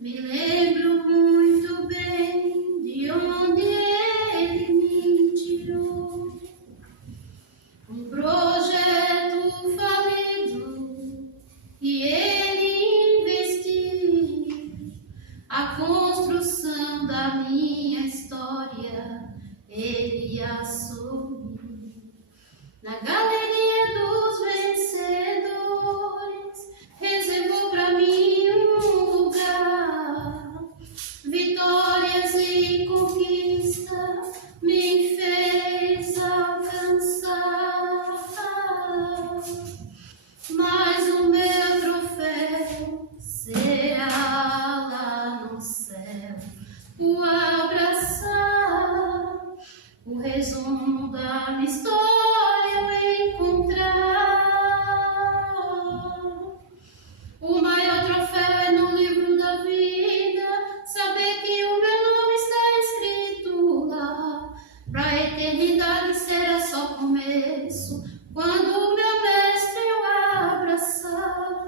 Me lembro muito bem de onde ele me tirou. Um projeto falido e ele investiu. A construção da minha história ele assumiu. Na galeria dos vencedores reservou pra mim um lugar. Vitórias e conquista me fez alcançar. Mas o meu troféu será lá no céu o abraçar, o resumo da minha história eu encontrar. O maior troféu é no livro da vida, saber que o meu nome está escrito lá. Pra eternidade será só começo, quando o meu mestre eu abraçar.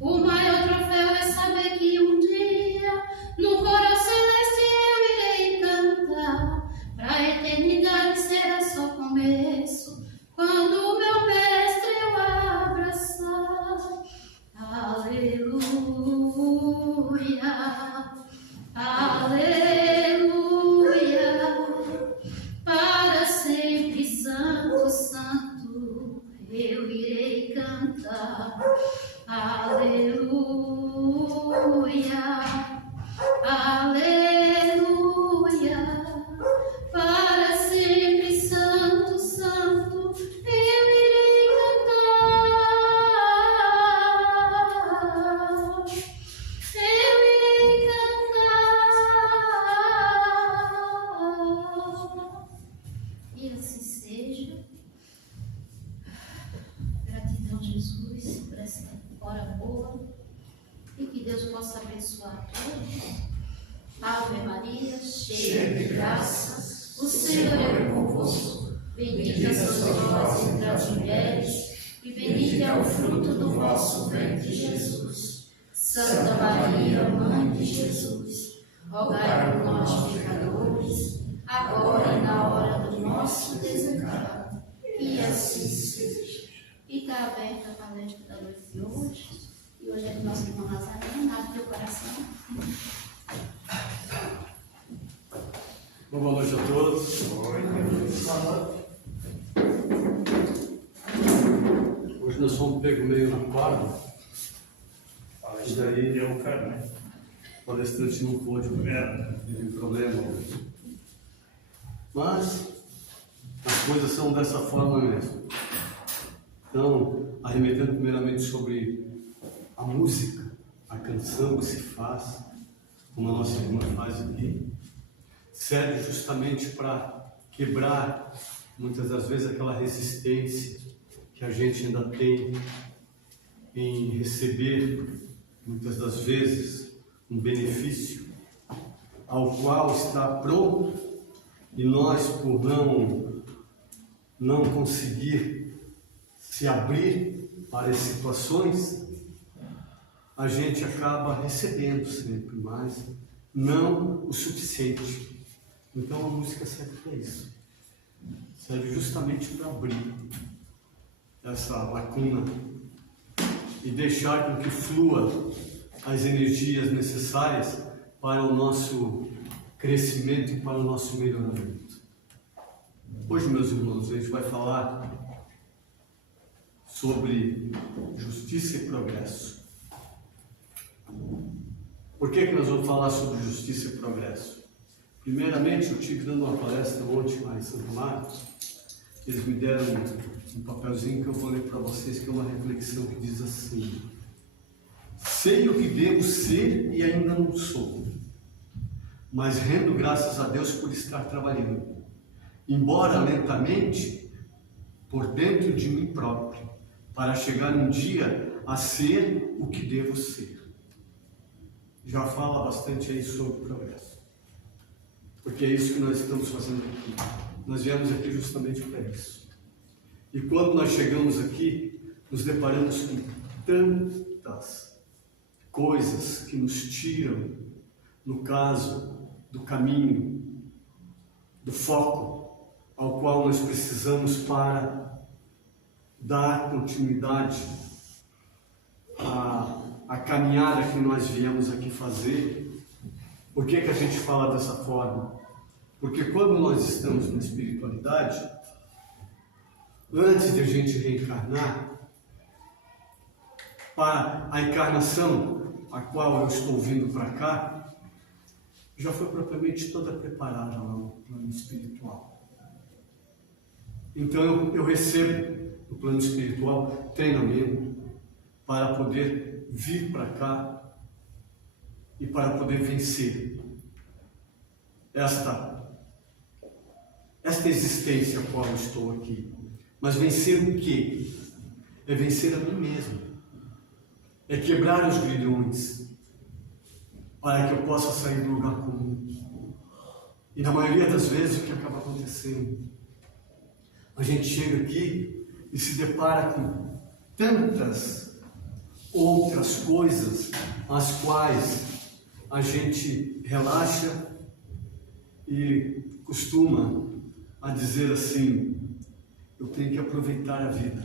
O maior troféu é saber que um dia no coro celeste eu irei cantar. Pra eternidade será só começo, quando o meu mestre eu abraçar. Aleluia, aleluia, para sempre santo, santo eu irei cantar. Aleluia, aleluia, para sempre santo, santo eu irei cantar. Eu irei cantar. E assim seja. Gratidão, Jesus, por essa hora boa. E que Deus possa abençoar todos. Ave Maria, cheia de graça, o Senhor é convosco. Bendita sois vós entre as mulheres, e bendito é o fruto do vosso ventre, Jesus. Santa Maria, Mãe de Jesus, rogai por nós, pecadores, agora e na hora do nosso desencargo. E assim seja. E está aberta a palestra da noite de hoje. E hoje é do nosso irmão Nazareno. Abre teu coração. Boa noite a todos. Hoje nós fomos pegos meio na corda. E daí o palestrante não pôde, teve problema. Mas as coisas são dessa forma mesmo. Então, arremetendo primeiramente sobre a música, a canção que se faz, como a nossa irmã faz aqui, serve justamente para quebrar, muitas das vezes, aquela resistência que a gente ainda tem em receber, muitas das vezes, um benefício ao qual está pronto e nós, por não conseguir se abrir para as situações, a gente acaba recebendo sempre, mas não o suficiente. Então a música serve para isso, serve justamente para abrir essa lacuna e deixar com que flua as energias necessárias para o nosso crescimento e para o nosso melhoramento. Hoje, meus irmãos, a gente vai falar sobre justiça e progresso. Por que nós vamos falar sobre justiça e progresso? Primeiramente, eu estive dando uma palestra ontem lá em Santo Marcos. Eles me deram um papelzinho que eu vou ler para vocês, que é uma reflexão que diz assim: sei o que devo ser e ainda não sou, mas rendo graças a Deus por estar trabalhando, embora lentamente, por dentro de mim próprio, para chegar um dia a ser o que devo ser. Já fala bastante aí sobre progresso, porque é isso que nós estamos fazendo aqui. Nós viemos aqui justamente para isso. E quando nós chegamos aqui, nos deparamos com tantas coisas que nos tiram, no caso, do caminho, do foco ao qual nós precisamos para dar continuidade à caminhada que nós viemos aqui fazer. Por que a gente fala dessa forma? Porque quando nós estamos na espiritualidade, antes de a gente reencarnar, para a encarnação a qual eu estou vindo para cá, já foi propriamente toda preparada lá no plano espiritual. Então eu recebo no plano espiritual treinamento para poder vir para cá e para poder vencer esta existência a qual eu estou aqui. Mas vencer o quê? É vencer a mim mesmo. É quebrar os grilhões para que eu possa sair do lugar comum. E na maioria das vezes o que acaba acontecendo? A gente chega aqui e se depara com tantas outras coisas as quais a gente relaxa e costuma a dizer assim: eu tenho que aproveitar a vida.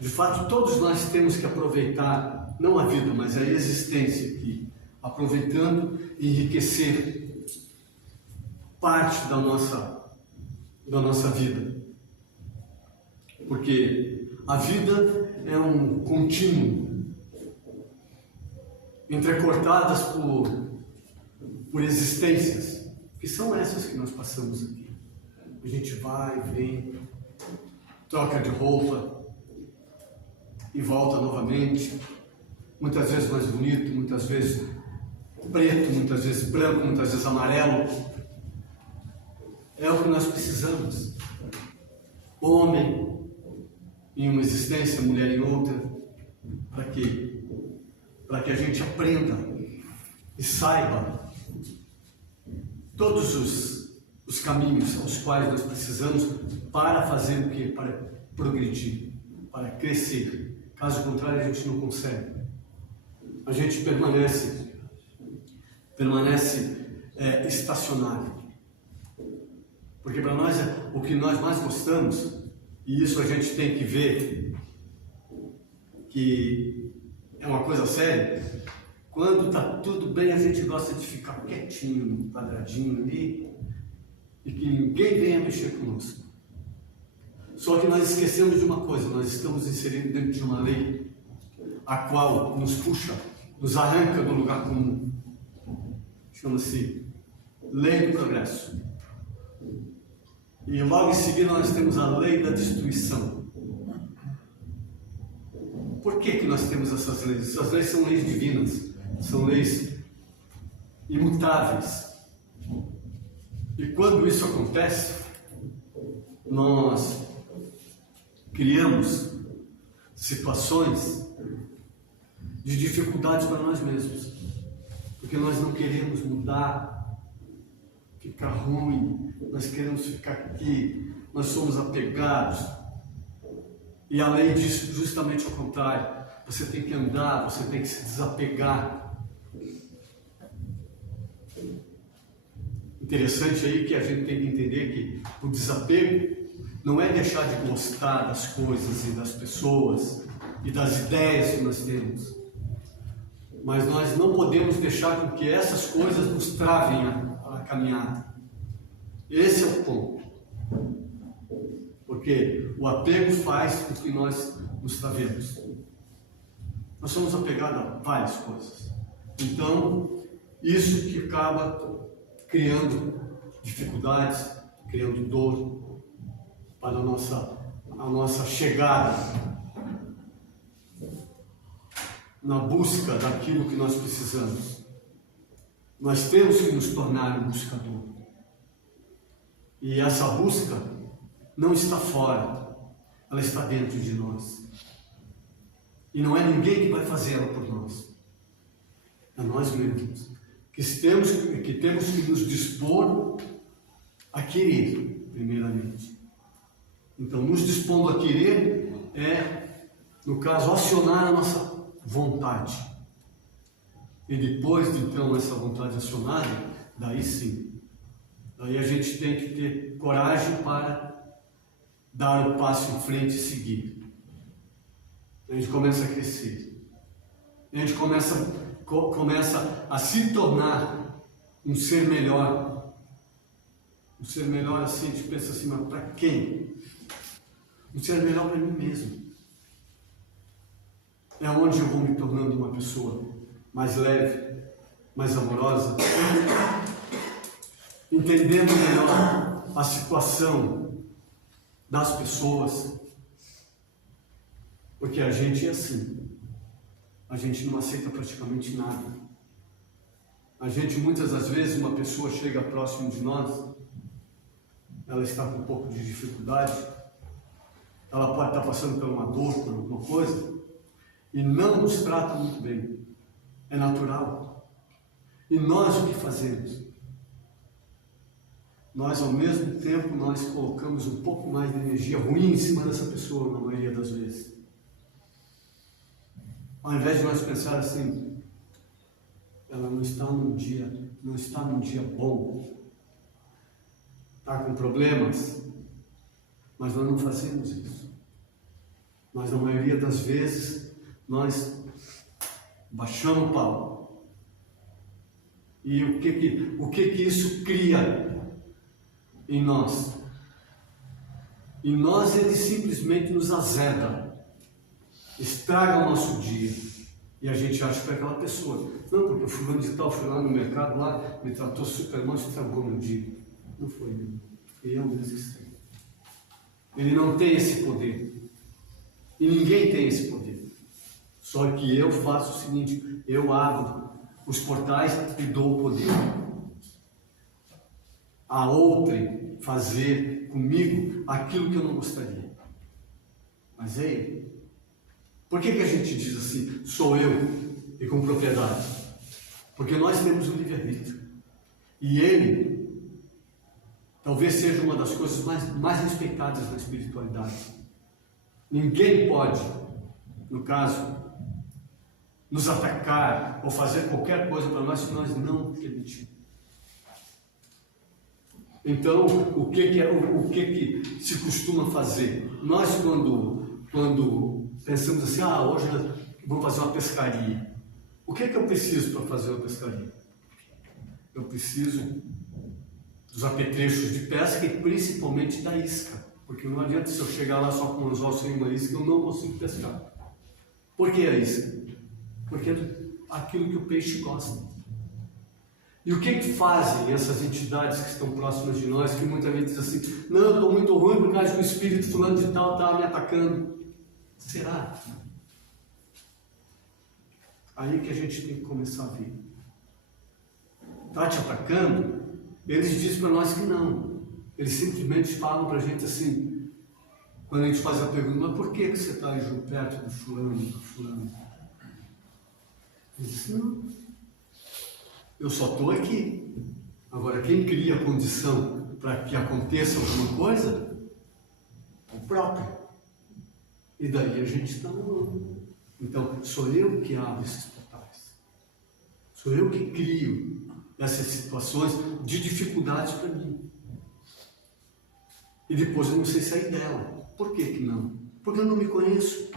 De fato, todos nós temos que aproveitar, não a vida, mas a existência aqui, aproveitando e enriquecer parte da nossa vida. Porque a vida é um contínuo, entrecortadas por existências, que são essas que nós passamos aqui. A gente vai, vem, troca de roupa e volta novamente, muitas vezes mais bonito, muitas vezes preto, muitas vezes branco, muitas vezes amarelo. É o que nós precisamos. Homem em uma existência, mulher em outra. Para quê? Para que a gente aprenda e saiba todos os caminhos aos quais nós precisamos para fazer o quê? Para progredir, para crescer. Caso contrário, a gente não consegue. A gente permanece estacionário. Porque para nós, o que nós mais gostamos, e isso a gente tem que ver, que é uma coisa séria, quando está tudo bem, a gente gosta de ficar quietinho, quadradinho ali, e que ninguém venha mexer conosco. Só que nós esquecemos de uma coisa: nós estamos inseridos dentro de uma lei, a qual nos puxa, nos arranca do lugar comum. Chama-se Lei do Progresso. E logo em seguida nós temos a Lei da Destruição. Por que nós temos essas leis? Essas leis são leis divinas, são leis imutáveis. E quando isso acontece, nós criamos situações de dificuldades para nós mesmos, porque nós não queremos mudar, ficar ruim, nós queremos ficar aqui, nós somos apegados. E a lei diz justamente o contrário: você tem que andar, você tem que se desapegar. Interessante aí que a gente tem que entender que o desapego não é deixar de gostar das coisas e das pessoas e das ideias que nós temos, mas nós não podemos deixar com que essas coisas nos travem a caminhada. Esse é o ponto. Porque o apego faz com que nós nos travemos. Nós somos apegados a várias coisas. Então, isso que acaba criando dificuldades, criando dor para a nossa chegada na busca daquilo que nós precisamos. Nós temos que nos tornar um buscador. E essa busca não está fora, ela está dentro de nós. E não é ninguém que vai fazê-la por nós. É nós mesmos. Que temos que nos dispor a querer, primeiramente. Então, nos dispondo a querer é, no caso, acionar a nossa vontade. E depois de então essa vontade acionada, daí sim, daí a gente tem que ter coragem para dar o passo em frente e seguir. A gente começa a crescer. A gente começa a se tornar um ser melhor. Um ser melhor assim, a gente pensa assim, mas para quem? Um ser melhor para mim mesmo. É onde eu vou me tornando uma pessoa mais leve, mais amorosa, entendendo melhor a situação das pessoas, porque a gente é assim, a gente não aceita praticamente nada. A gente, muitas das vezes, uma pessoa chega próximo de nós, ela está com um pouco de dificuldade, ela pode estar passando por uma dor, por alguma coisa, e não nos trata muito bem. É natural. E nós o que fazemos? Nós, ao mesmo tempo, nós colocamos um pouco mais de energia ruim em cima dessa pessoa, na maioria das vezes. Ao invés de nós pensar assim, ela não está num dia bom, está com problemas, mas nós não fazemos isso. Mas, na maioria das vezes, nós baixamos o pau. E o que isso cria em nós? Em nós ele simplesmente nos azeda, estraga o nosso dia. E a gente acha que é aquela pessoa. Não, porque o fulano de tal foi lá no mercado, lá, me tratou super mal, estragou meu dia. Não foi ele. Foi eu mesmo que estraguei. Ele não tem esse poder. E ninguém tem esse poder. Só que eu faço o seguinte, eu abro os portais e dou o poder a outrem fazer comigo aquilo que eu não gostaria. Mas é ele. Por que a gente diz assim, sou eu e com propriedade? Porque nós temos o livre-arbítrio. E ele talvez seja uma das coisas mais respeitadas na espiritualidade. Ninguém pode, no caso, nos atacar ou fazer qualquer coisa para nós se nós não permitirmos. Então, o que se costuma fazer? Nós, quando pensamos assim, hoje vamos fazer uma pescaria. O que eu preciso para fazer uma pescaria? Eu preciso dos apetrechos de pesca e principalmente da isca. Porque não adianta se eu chegar lá só com um anzol sem uma isca, eu não consigo pescar. Por que a isca? Porque é aquilo que o peixe gosta. E o que fazem essas entidades que estão próximas de nós, que muitas vezes dizem assim, não, eu estou muito ruim por causa que o espírito fulano de tal está me atacando. Será? Aí que a gente tem que começar a ver. Está te atacando? Eles dizem para nós que não. Eles simplesmente falam para a gente assim, quando a gente faz a pergunta, mas por que você está perto do fulano? Ele diz, não, eu só estou aqui. Agora, quem cria a condição para que aconteça alguma coisa, é o próprio. E daí a gente está na mão. Então, sou eu que abro esses portais. Sou eu que crio essas situações de dificuldades para mim. E depois eu não sei sair dela. Por que não? Porque eu não me conheço.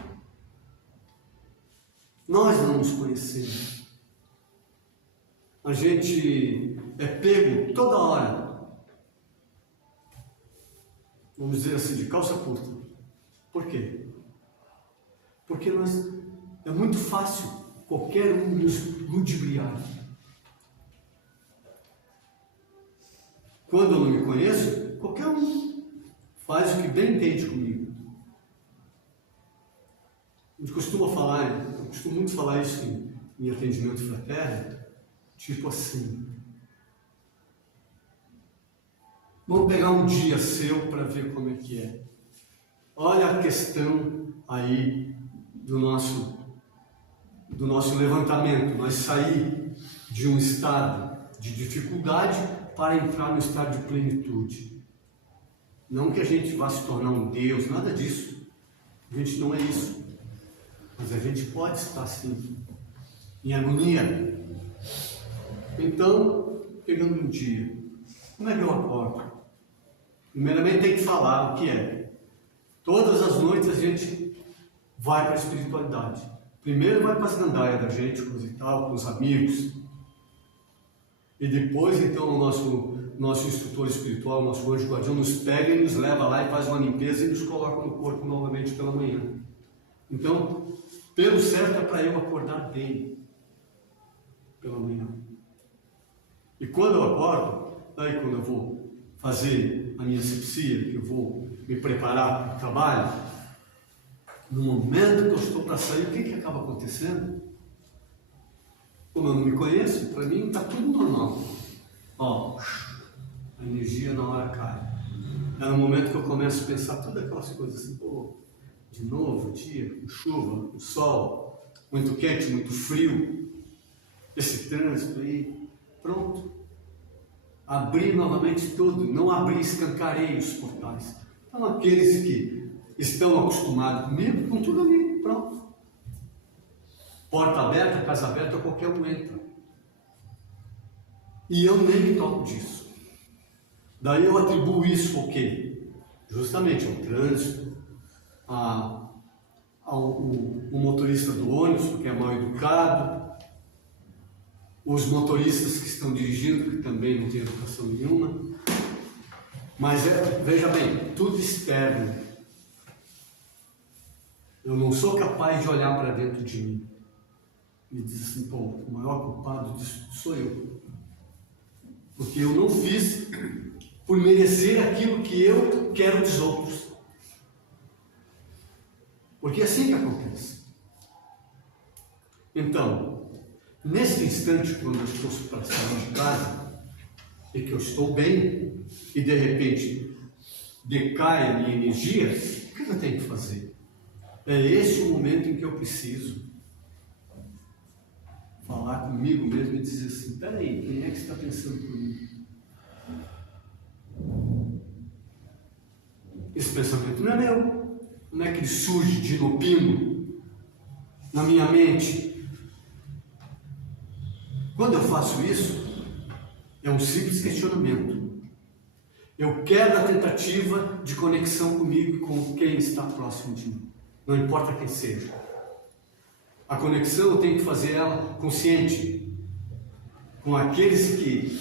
Nós não nos conhecemos. A gente é pego toda hora, vamos dizer assim, de calça curta. Por quê? Porque é muito fácil qualquer um nos ludibriar. Quando eu não me conheço, qualquer um faz o que bem entende comigo. A gente costuma falar, eu costumo muito falar isso em atendimento fraterno, tipo assim, vamos pegar um dia seu para ver como é que é. Olha a questão aí do nosso levantamento, nós sair de um estado de dificuldade para entrar no estado de plenitude. Não que a gente vá se tornar um Deus, nada disso. A gente não é isso. Mas a gente pode estar sim. em harmonia. Então, pegando um dia, como é que eu acordo? Primeiramente tem que falar o que é. Todas as noites a gente vai para a espiritualidade. Primeiro vai para as gandaias da gente, coisa e tal, com os amigos. E depois, então, o nosso instrutor espiritual, nosso anjo guardião, nos pega e nos leva lá e faz uma limpeza e nos coloca no corpo novamente pela manhã. Então, pelo certo é para eu acordar bem pela manhã. E quando eu acordo, aí quando eu vou fazer a minha asepsia, que eu vou me preparar para o trabalho, no momento que eu estou para sair, o que acaba acontecendo? Como eu não me conheço, para mim está tudo normal. Ó, a energia na hora cai. É no momento que eu começo a pensar todas aquelas coisas assim, pô, de novo, dia, com chuva, com sol, muito quente, muito frio, esse trânsito aí, pronto. Abrir novamente tudo, não abrir, escancarei os portais. Então aqueles que estão acostumados comigo, com tudo ali, pronto. Porta aberta, casa aberta, qualquer um entra. E eu nem me toco disso. Daí eu atribuo isso ao quê? Justamente ao trânsito, ao motorista do ônibus, porque é mal educado, os motoristas que estão dirigindo, que também não têm educação nenhuma. Mas veja bem, tudo externo. Eu não sou capaz de olhar para dentro de mim e dizer assim, pô, o maior culpado disso sou eu. Porque eu não fiz por merecer aquilo que eu quero dos outros. Porque é assim que acontece. Então, nesse instante, quando eu estou para sair de casa, e que eu estou bem, e de repente decai a minha energia, o que eu tenho que fazer? É esse o momento em que eu preciso falar comigo mesmo e dizer assim, peraí, quem é que está pensando por mim? Esse pensamento não é meu, não é que ele surge de inopino na minha mente. Quando eu faço isso, é um simples questionamento. Eu quero a tentativa de conexão comigo e com quem está próximo de mim, não importa quem seja. A conexão eu tenho que fazer ela consciente, com aqueles que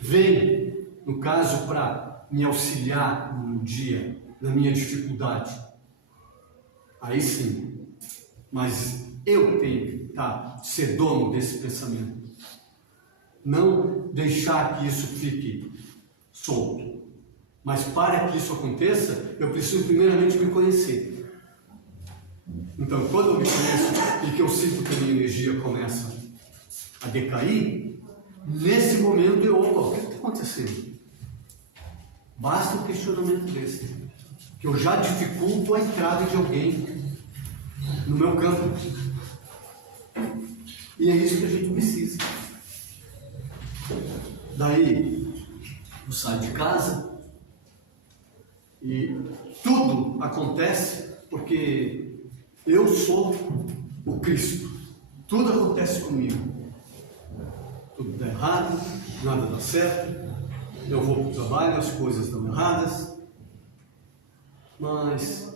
vêm, no caso, para me auxiliar no dia, na minha dificuldade. Aí sim, mas eu tenho que ser dono desse pensamento. Não deixar que isso fique solto. Mas para que isso aconteça, eu preciso primeiramente me conhecer. Então, quando eu me conheço e que eu sinto que a minha energia começa a decair, nesse momento o que está acontecendo? Basta um questionamento desse, que eu já dificulto a entrada de alguém no meu campo. E é isso que a gente precisa. Daí, eu saio de casa e tudo acontece porque eu sou o Cristo. Tudo acontece comigo. Tudo dá errado, nada dá certo. Eu vou para o trabalho, as coisas dão erradas. Mas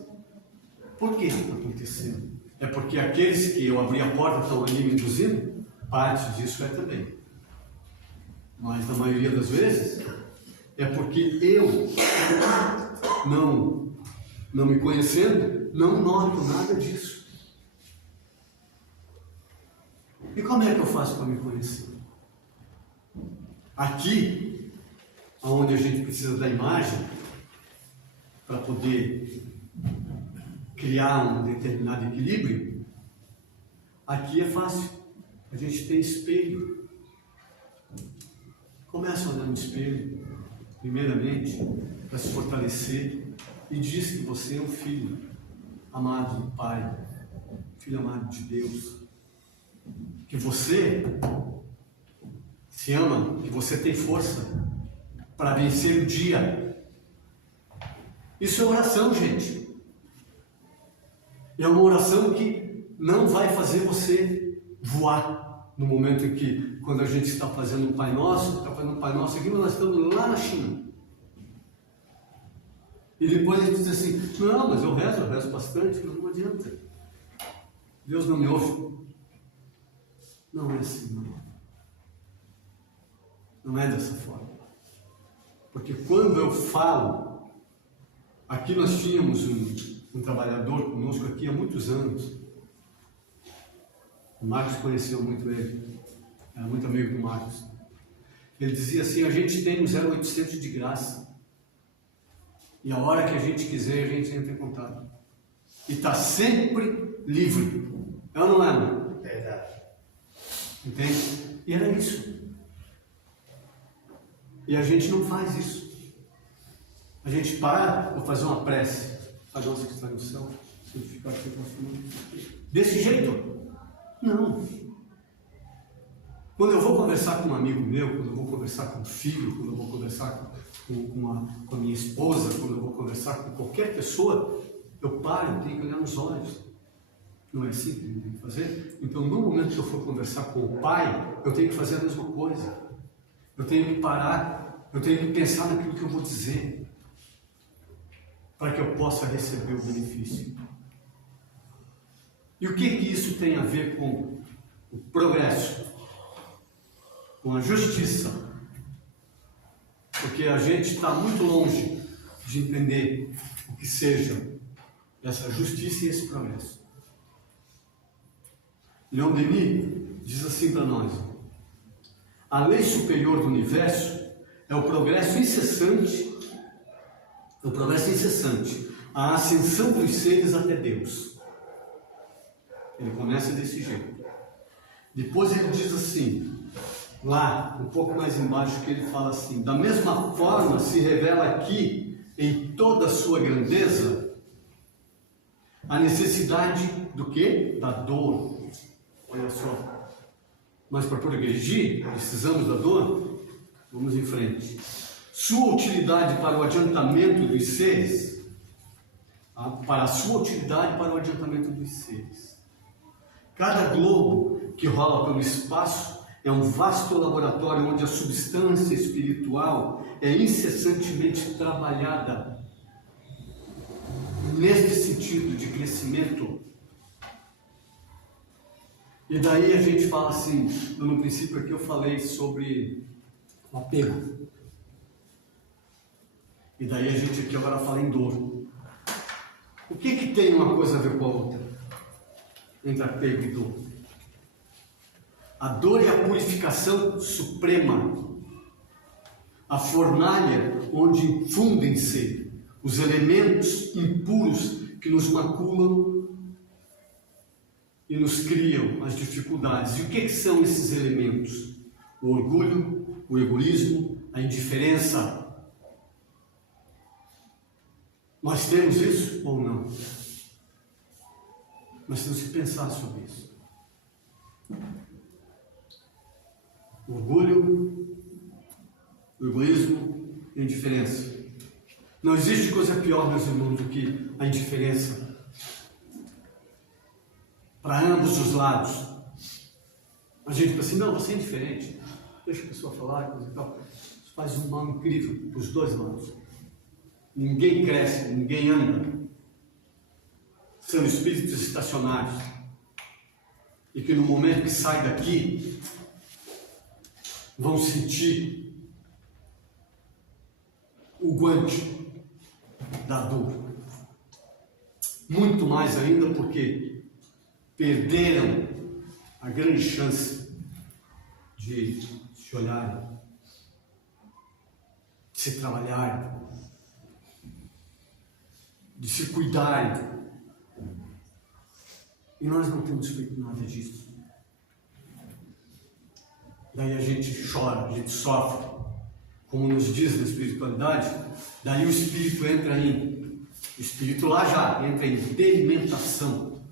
por que isso está acontecendo? É porque aqueles que eu abri a porta estão ali me induzindo? Parte disso é também. Mas na maioria das vezes é porque eu, não me conhecendo, não noto nada disso. E como é que eu faço para me conhecer? Aqui, onde a gente precisa da imagem para poder criar um determinado equilíbrio, aqui é fácil. A gente tem espelho. Começa a olhar no espelho, primeiramente, para se fortalecer, e diz que você é um filho amado do Pai, filho amado de Deus, que você se ama, que você tem força para vencer o dia. Isso é oração, gente. É uma oração que não vai fazer você voar. No momento em que, quando a gente está fazendo o Pai Nosso, aqui, mas nós estamos lá na China. E depois a gente diz assim, não, mas eu rezo bastante, mas não adianta. Deus não me ouve. Não é assim, não. Não é dessa forma. Porque quando eu falo, aqui nós tínhamos um trabalhador conosco aqui há muitos anos. O Marcos conheceu muito ele, era muito amigo do Marcos. Ele dizia assim, a gente tem um 0800 de graça. E a hora que a gente quiser, a gente entra em contato. E está sempre livre. É ou não é, mano? Verdade. Entende? E era isso. E a gente não faz isso. A gente para, vou fazer uma prece. Pai nosso que está no céu, santificado seja o vosso nome. Desse jeito? Não. Quando eu vou conversar com um amigo meu, quando eu vou conversar com um filho, quando eu vou conversar com a minha esposa, quando eu vou conversar com qualquer pessoa, eu paro, eu tenho que olhar nos olhos. Não é assim que eu tenho que fazer? Então, no momento que eu for conversar com o Pai, eu tenho que fazer a mesma coisa. Eu tenho que parar, eu tenho que pensar naquilo que eu vou dizer, para que eu possa receber o benefício. E o que isso tem a ver com o progresso, com a justiça? Porque a gente está muito longe de entender o que seja essa justiça e esse progresso. Leon Denis diz assim para nós: a lei superior do universo é o progresso incessante, a ascensão dos seres até Deus. Ele começa desse jeito. Depois ele diz assim, lá, um pouco mais embaixo, que ele fala assim: da mesma forma se revela aqui, em toda a sua grandeza, a necessidade do quê? Da dor. Olha só. Mas para progredir, precisamos da dor? Vamos em frente. Sua utilidade para o adiantamento dos seres, para a sua utilidade para o adiantamento dos seres. Cada globo que rola pelo espaço é um vasto laboratório onde a substância espiritual é incessantemente trabalhada neste sentido de crescimento. E daí a gente fala assim, no princípio aqui eu falei sobre o apego. E daí a gente aqui agora fala em dor. O que tem uma coisa a ver com a outra? Entre apego e dor. A dor é a purificação suprema, a fornalha onde infundem-se os elementos impuros que nos maculam e nos criam as dificuldades. E o que são esses elementos? O orgulho, o egoísmo, a indiferença. Nós temos isso ou não? Nós temos que pensar sobre isso. O orgulho, o egoísmo e a indiferença. Não existe coisa pior, meus irmãos, do que a indiferença. Para ambos os lados. A gente pensa assim, não, você é indiferente. Deixa a pessoa falar, coisa e tal. Isso faz um mal incrível para os dois lados. Ninguém cresce, ninguém anda. São espíritos estacionários. E que no momento que sai daqui, vão sentir o guante da dor. Muito mais ainda porque perderam a grande chance de se olharem, de se trabalharem, de se cuidarem. E nós não temos feito nada disso. Daí a gente chora, a gente sofre, como nos diz na espiritualidade. Daí o espírito entra o espírito lá já entra em delimentação.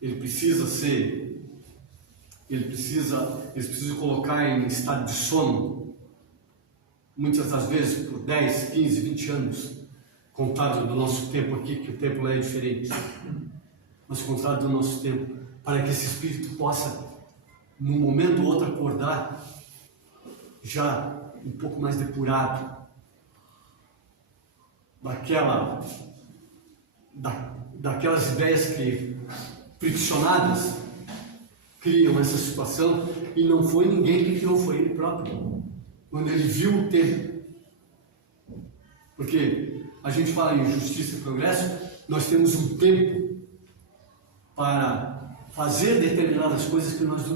Eles precisam colocar em estado de sono, muitas das vezes por 10, 15, 20 anos, contado do nosso tempo aqui, que o tempo lá é diferente, mas contado do nosso tempo, para que esse espírito possa, num momento ou outro, acordar já um pouco mais depurado daquelas ideias que, friccionadas, criam essa situação, e não foi ninguém que criou, foi ele próprio, quando ele viu o tempo. Porque a gente fala em justiça e progresso, nós temos um tempo para fazer determinadas coisas que nós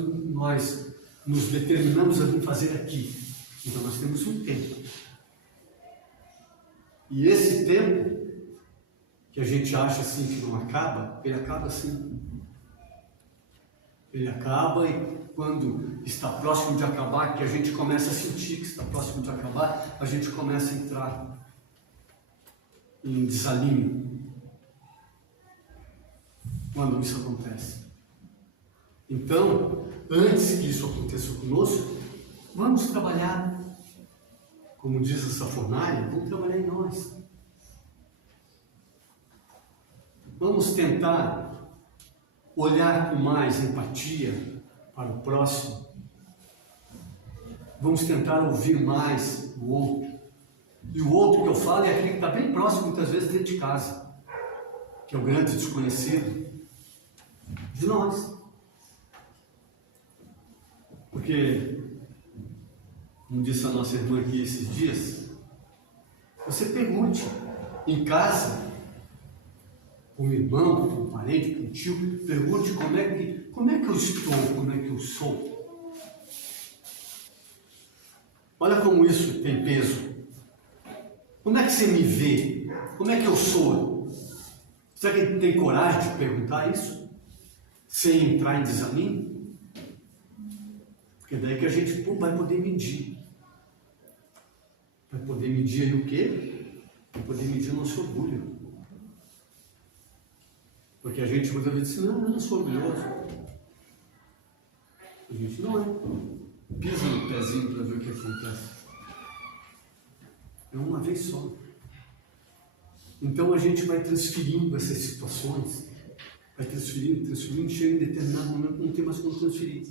nos determinamos a vir fazer aqui. Então nós temos um tempo. E esse tempo, que a gente acha assim que não acaba, ele acaba assim. Ele acaba, e quando está próximo de acabar, que a gente começa a sentir que está próximo de acabar, a gente começa a entrar em desalinho. Quando isso acontece. Então, antes que isso aconteça conosco, vamos trabalhar, como diz essa fornalha, vamos trabalhar em nós. Vamos tentar olhar com mais empatia para o próximo. Vamos tentar ouvir mais o outro. E o outro que eu falo é aquele que está bem próximo, muitas vezes dentro de casa, que é o grande desconhecido de nós. Porque, como disse a nossa irmã aqui esses dias, você pergunte em casa, com um irmão, com um parente, com um tio, pergunte como é que eu estou, como é que eu sou. Olha como isso tem peso. Como é que você me vê? Como é que eu sou? Será que ele tem coragem de perguntar isso? Sem entrar em desânimo? Porque daí que a gente vai poder medir. Vai poder medir aí o quê? Vai poder medir o nosso orgulho. Porque a gente muitas vezes diz, não, eu não sou orgulhoso. A gente não é. Pisa no pezinho para ver o que acontece. É uma vez só. Então a gente vai transferindo essas situações, vai transferindo, chega em determinado momento não tem mais como transferir.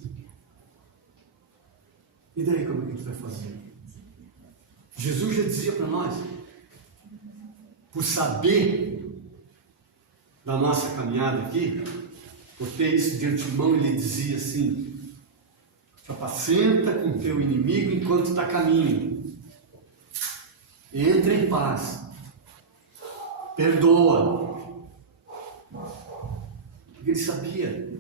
E daí como é que a gente vai fazer? Jesus já dizia para nós, por saber da nossa caminhada aqui, por ter isso de antemão, ele dizia assim, te apacenta com teu inimigo enquanto está caminho. Entra em paz. Perdoa. Porque ele sabia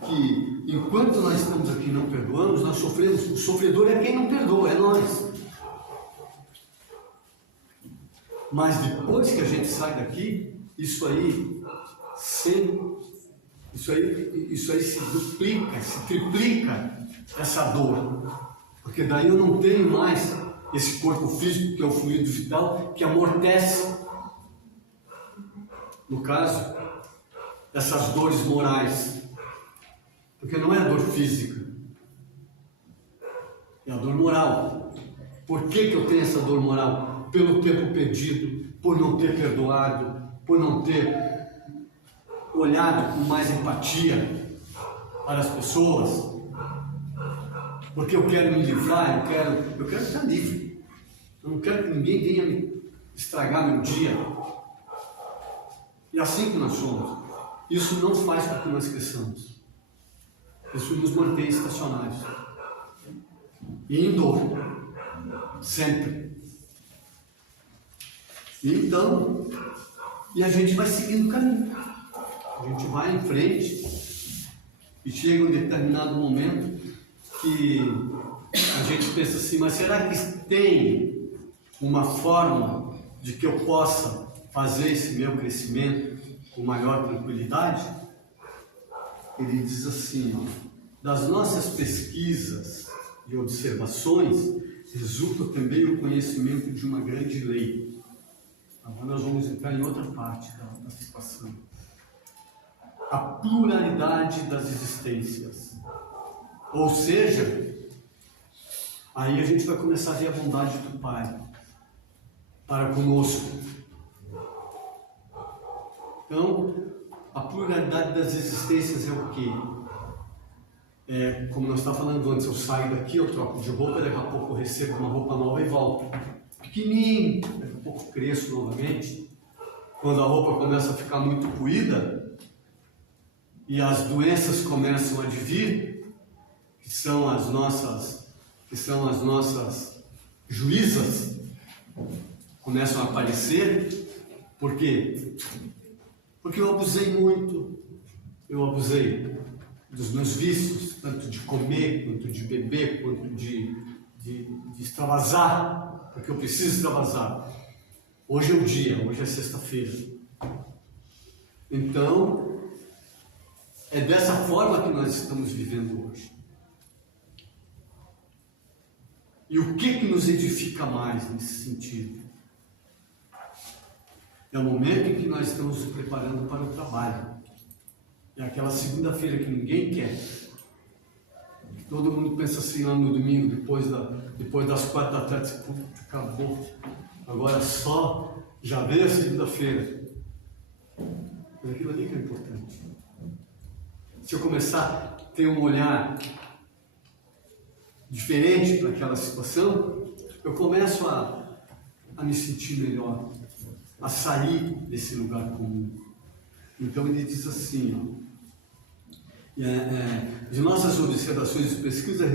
que enquanto nós estamos aqui e não perdoamos, nós sofremos. O sofredor é quem não perdoa, é nós. Mas depois que a gente sai daqui, isso aí se duplica, se triplica essa dor. Porque daí eu não tenho mais esse corpo físico, que é o fluido vital, que amortece, no caso, essas dores morais. Porque não é a dor física, é a dor moral. Por que eu tenho essa dor moral? Pelo tempo perdido, por não ter perdoado, por não ter olhado com mais empatia para as pessoas. Porque eu quero me livrar, eu quero estar livre. Eu não quero que ninguém venha me estragar meu dia. E assim que nós somos. Isso não faz com que nós cresçamos. Isso nos mantém estacionários. E em dor. Sempre. E a gente vai seguindo o caminho. A gente vai em frente e chega um determinado momento que a gente pensa assim, mas será que tem uma forma de que eu possa fazer esse meu crescimento com maior tranquilidade? Ele diz assim, das nossas pesquisas e observações resulta também o conhecimento de uma grande lei. Agora nós vamos entrar em outra parte da situação. A pluralidade das existências. Ou seja, aí a gente vai começar a ver a bondade do Pai para conosco. Então, A pluralidade das existências é o quê? Como nós estávamos falando antes, eu saio daqui, eu troco de roupa, daqui a pouco eu recebo uma roupa nova e volto. Pequenininho, daqui a pouco cresço novamente. Quando a roupa começa a ficar muito poída e as doenças começam a advir, que são as nossas juízas, começam a aparecer. Por quê? Porque eu abusei muito. Eu abusei dos meus vícios, tanto de comer, quanto de beber, quanto de extravasar, porque eu preciso extravasar. Hoje é o dia, hoje é sexta-feira. Então, é dessa forma que nós estamos vivendo hoje. E o que nos edifica mais nesse sentido? É o momento em que nós estamos nos preparando para o trabalho. É aquela segunda-feira que ninguém quer. Todo mundo pensa assim lá no domingo, depois das 4 da tarde, acabou. Agora só já veio a segunda-feira. Mas aquilo ali que é importante. Se eu começar a ter um olhar diferente para aquela situação, eu começo a me sentir melhor, a sair desse lugar comum. Então ele diz assim, de nossas observações e pesquisas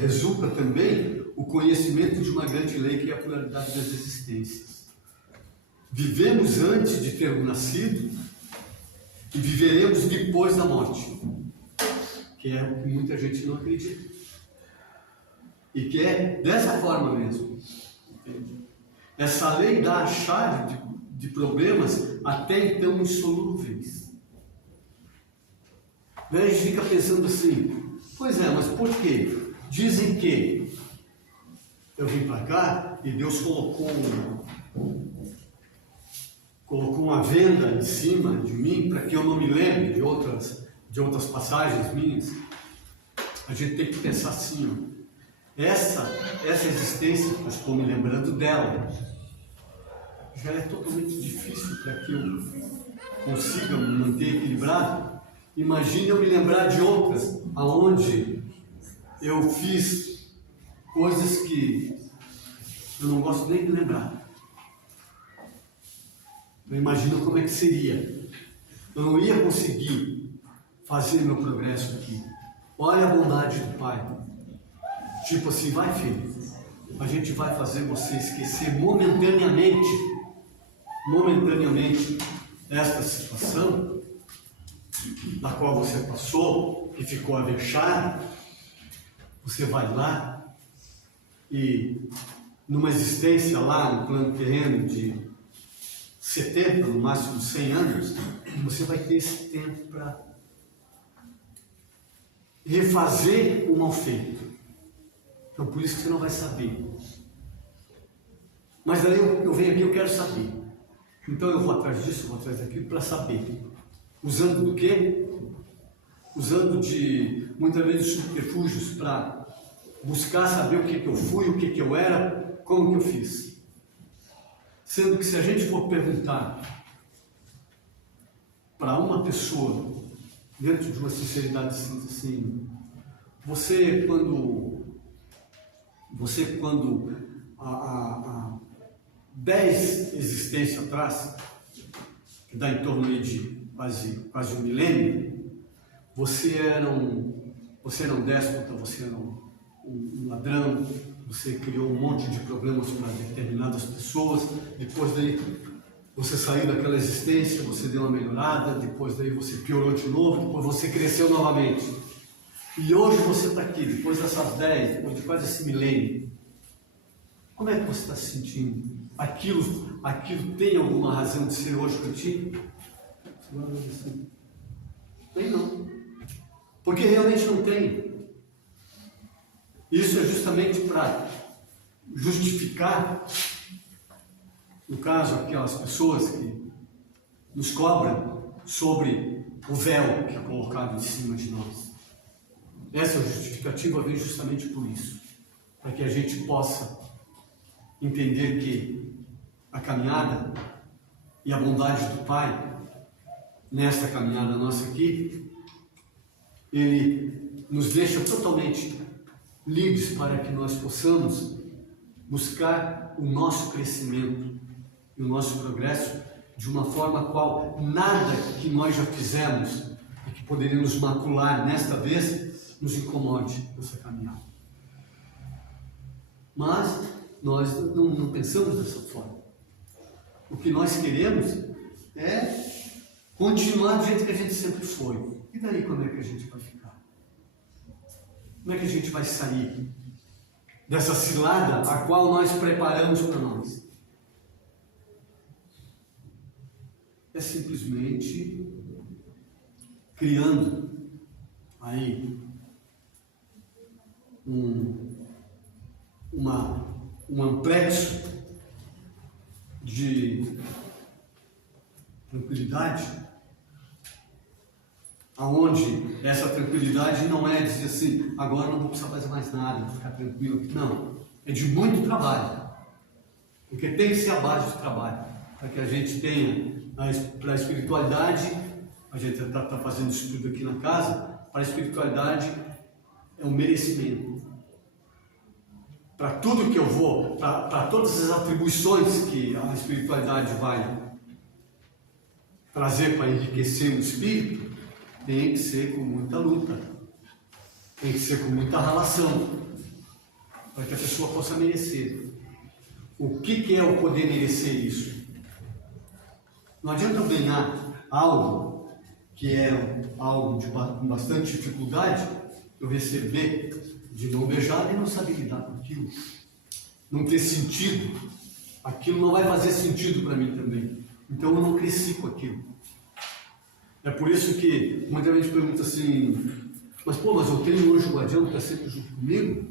resulta também o conhecimento de uma grande lei que é a pluralidade das existências. Vivemos antes de termos nascido e viveremos depois da morte, que é o que muita gente não acredita. E que é dessa forma mesmo. Entende? Essa lei dá a chave de problemas até então insolúveis. Daí a gente fica pensando assim, pois é, mas por quê? Dizem que eu vim para cá e Deus colocou uma venda em cima de mim para que eu não me lembre de outras passagens minhas. A gente tem que pensar assim, ó. Essa existência, eu estou me lembrando dela, já é totalmente difícil para que eu consiga me manter equilibrado. Imagine eu me lembrar de outras, aonde eu fiz coisas que eu não gosto nem de lembrar. Eu imagino como é que seria. Eu não ia conseguir fazer meu progresso aqui. Olha a bondade do Pai. Tipo assim, vai filho, a gente vai fazer você esquecer momentaneamente esta situação da qual você passou, que ficou avexado. Você vai lá e numa existência lá no plano terreno de 70, no máximo 100 anos, você vai ter esse tempo para refazer o mal feito. Então, por isso que você não vai saber. Mas daí eu venho aqui, eu quero saber. Então eu vou atrás disso, vou atrás daquilo para saber. Usando do quê? Usando de, muitas vezes, subterfúgios para buscar saber o que eu fui, o que eu era, como que eu fiz. Sendo que se a gente for perguntar para uma pessoa, dentro de uma sinceridade assim, você há 10 existências atrás, que dá em torno de quase um milênio, você era um déspota, você era um ladrão, você criou um monte de problemas para determinadas pessoas, depois daí você saiu daquela existência, você deu uma melhorada, depois daí você piorou de novo, depois você cresceu novamente. E hoje você está aqui, depois dessas 10, depois de quase esse milênio. Como é que você está se sentindo? Aquilo tem alguma razão de ser hoje para ti? Tem não. Porque realmente não tem. Isso é justamente para justificar, no caso, aquelas pessoas que nos cobram sobre o véu que é colocado em cima de nós. Essa justificativa vem justamente por isso, para que a gente possa entender que a caminhada e a bondade do Pai nesta caminhada nossa aqui, ele nos deixa totalmente livres para que nós possamos buscar o nosso crescimento e o nosso progresso de uma forma qual nada que nós já fizemos e que poderíamos macular nesta vez nos incomode nessa caminhada. Mas nós não pensamos dessa forma. O que nós queremos é continuar do jeito que a gente sempre foi. E daí como é que a gente vai ficar? Como é que a gente vai sair dessa cilada a qual nós preparamos para nós? É simplesmente criando aí um amplexo de tranquilidade, aonde essa tranquilidade não é dizer assim, agora não vou precisar fazer mais nada, vou ficar tranquilo. Não, é de muito trabalho, porque tem que ser a base do trabalho, para que a gente tenha, para a espiritualidade, a gente está fazendo estudo aqui na casa, para a espiritualidade é um merecimento. Para tudo que eu vou, para todas as atribuições que a espiritualidade vai trazer para enriquecer o espírito, tem que ser com muita luta, tem que ser com muita relação, para que a pessoa possa merecer. O que é o poder merecer isso? Não adianta eu ganhar algo que é algo com bastante dificuldade, eu receber de mão beijada e não saber lidar com aquilo, não ter sentido, aquilo não vai fazer sentido para mim também, então eu não cresci com aquilo. É por isso que muita gente pergunta assim, mas eu tenho hoje o guardião que está sempre junto comigo,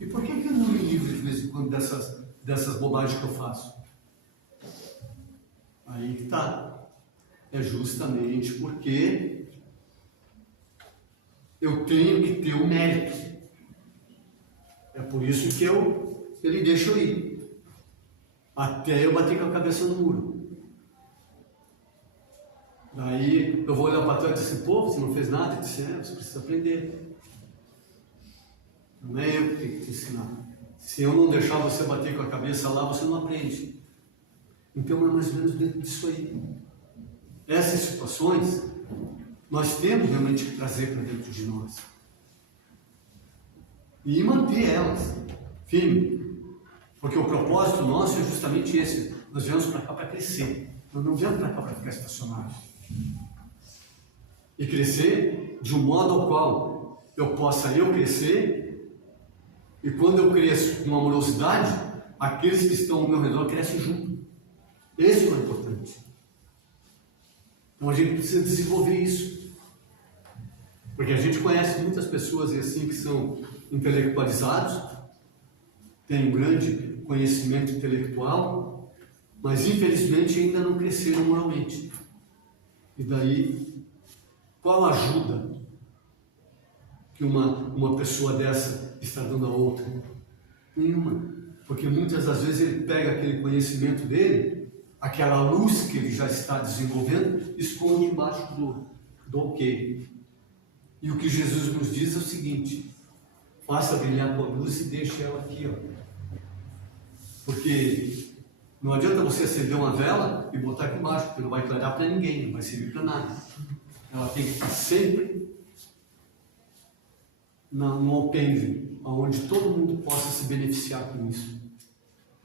e por que eu não me livro de vez em quando dessas bobagens que eu faço? Aí que está, é justamente porque eu tenho que ter o mérito. É por isso que ele deixa eu ir, até eu bater com a cabeça no muro. Daí eu vou olhar para trás e dizer assim, você não fez nada? Ele disse, você precisa aprender. Não é eu que tenho que te ensinar. Se eu não deixar você bater com a cabeça lá, você não aprende. Então é mais ou menos dentro disso aí. Essas situações nós temos realmente que trazer para dentro de nós. E manter elas firme. Porque o propósito nosso é justamente esse. Nós viemos para cá para crescer. Nós não viemos para cá para ficar estacionados. E crescer de um modo ao qual eu possa crescer, e quando eu cresço com amorosidade, aqueles que estão ao meu redor crescem junto. Esse é o importante. Então a gente precisa desenvolver isso. Porque a gente conhece muitas pessoas assim que são intelectualizados, têm um grande conhecimento intelectual, mas infelizmente ainda não cresceram moralmente. E daí, qual ajuda que uma pessoa dessa está dando a outra? Nenhuma. Porque muitas das vezes ele pega aquele conhecimento dele, aquela luz que ele já está desenvolvendo, esconde embaixo do ok. E o que Jesus nos diz é o seguinte, faça brilhar a tua luz e deixe ela aqui, Porque não adianta você acender uma vela e botar aqui embaixo, porque não vai clarear para ninguém, não vai servir para nada. Ela tem que estar sempre no alpendre, onde todo mundo possa se beneficiar com isso.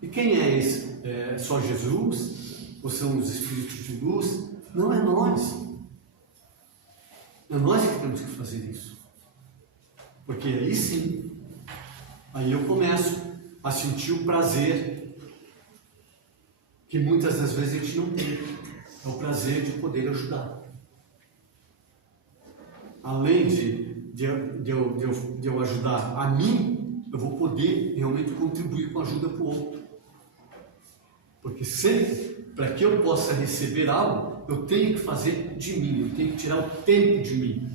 E quem é esse? É só Jesus? Ou são os espíritos de luz? Não é nós. É nós que temos que fazer isso. Porque aí sim, aí eu começo a sentir o prazer que muitas das vezes a gente não tem. É o prazer de poder ajudar. Além de eu ajudar a mim, eu vou poder realmente contribuir com a ajuda para o outro. Porque sempre, para que eu possa receber algo, eu tenho que fazer de mim, eu tenho que tirar o tempo de mim.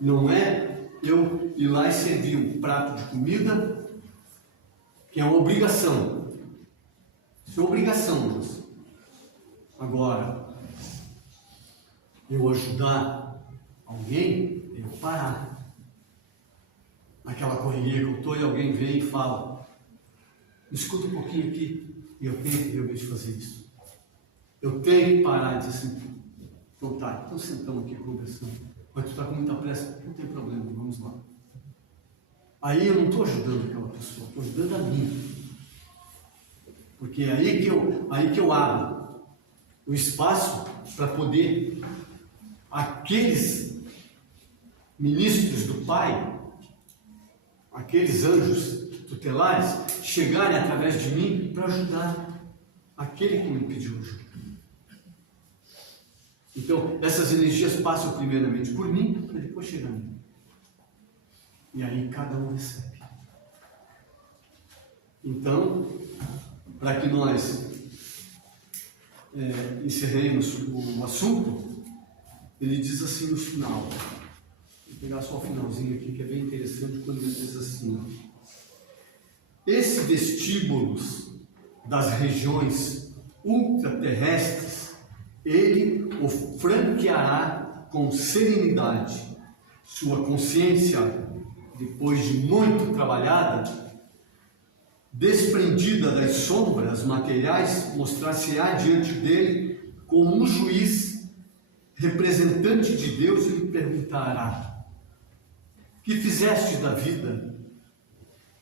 Não é eu ir lá e servir um prato de comida, que é uma obrigação. Isso é obrigação, moço. Agora, eu ajudar alguém, eu parar. Naquela correria que eu estou e alguém vem e fala, escuta um pouquinho aqui, e eu tenho que realmente fazer isso. Eu tenho que parar e dizer assim, então tá, então sentamos aqui conversando, mas tu está com muita pressa, não tem problema, vamos lá. Aí eu não estou ajudando aquela pessoa, estou ajudando a mim. Porque é aí que eu abro o espaço para poder aqueles ministros do Pai, aqueles anjos tutelares, chegarem através de mim para ajudar aquele que me pediu ajuda. Então, essas energias passam primeiramente por mim, para depois chegar a mim. E aí cada um recebe. Então, para que nós encerremos o assunto, ele diz assim no final. Vou pegar só o finalzinho aqui, que é bem interessante, quando ele diz assim: esses vestíbulos das regiões ultraterrestres, ele o franqueará com serenidade. Sua consciência, depois de muito trabalhada, desprendida das sombras materiais, mostrar-se-á diante dele como um juiz, representante de Deus, e lhe perguntará: que fizeste da vida?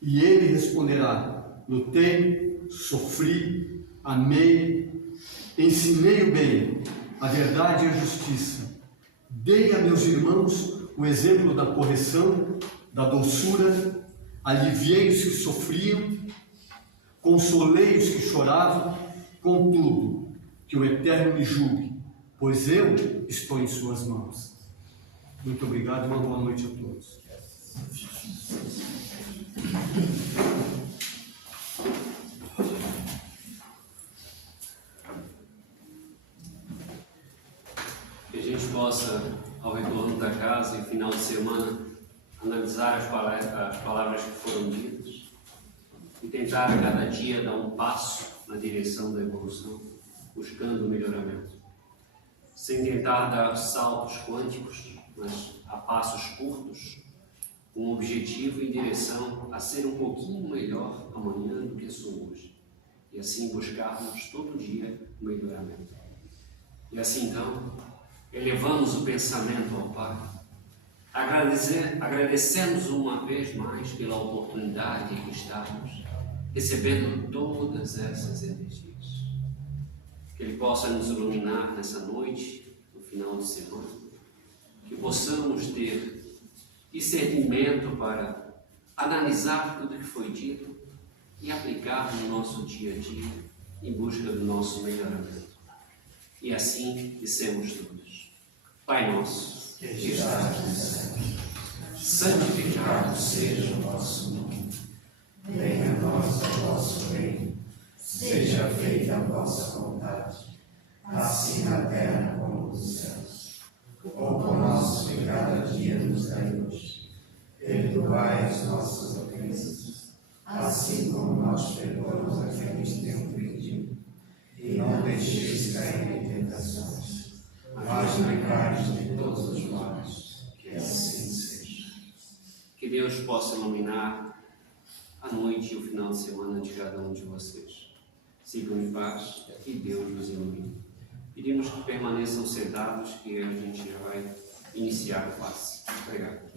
E ele responderá: lutei, sofri, amei, ensinei o bem, a verdade e a justiça. Dei a meus irmãos o exemplo da correção, da doçura, aliviei os que sofriam, consolei os que choravam, contudo, que o Eterno me julgue, pois eu estou em suas mãos. Muito obrigado e uma boa noite a todos. Que a gente possa, ao retorno da casa e final de semana, analisar as palavras que foram ditas e tentar a cada dia dar um passo na direção da evolução, buscando o melhoramento. Sem tentar dar saltos quânticos, mas a passos curtos, com um objetivo em direção a ser um pouquinho melhor amanhã do que sou hoje. E assim buscarmos todo dia o melhoramento. E assim então, elevamos o pensamento ao Pai, agradecemos uma vez mais pela oportunidade em que estamos, recebendo todas essas energias. Que Ele possa nos iluminar nessa noite, no final de semana, que possamos ter discernimento para analisar tudo que foi dito e aplicar no nosso dia a dia em busca do nosso melhoramento. E assim dissemos todos: Pai nosso, que estás no céu, santificado seja o vosso nome. Venha a nós o vosso reino, seja feita a vossa vontade, assim na terra como nos céus. O pão nosso de cada dia nos dai hoje. Perdoai as nossas ofensas, assim como nós perdoamos a quem nos tem ofendido. E não deixeis cair em tentações, mas livrai-nos de todos os males. Que assim seja. Que Deus possa iluminar a noite e o final de semana de cada um de vocês. Sigam em paz e Deus nos ilumine. Pedimos que permaneçam sentados, que a gente já vai iniciar o passe. Obrigado.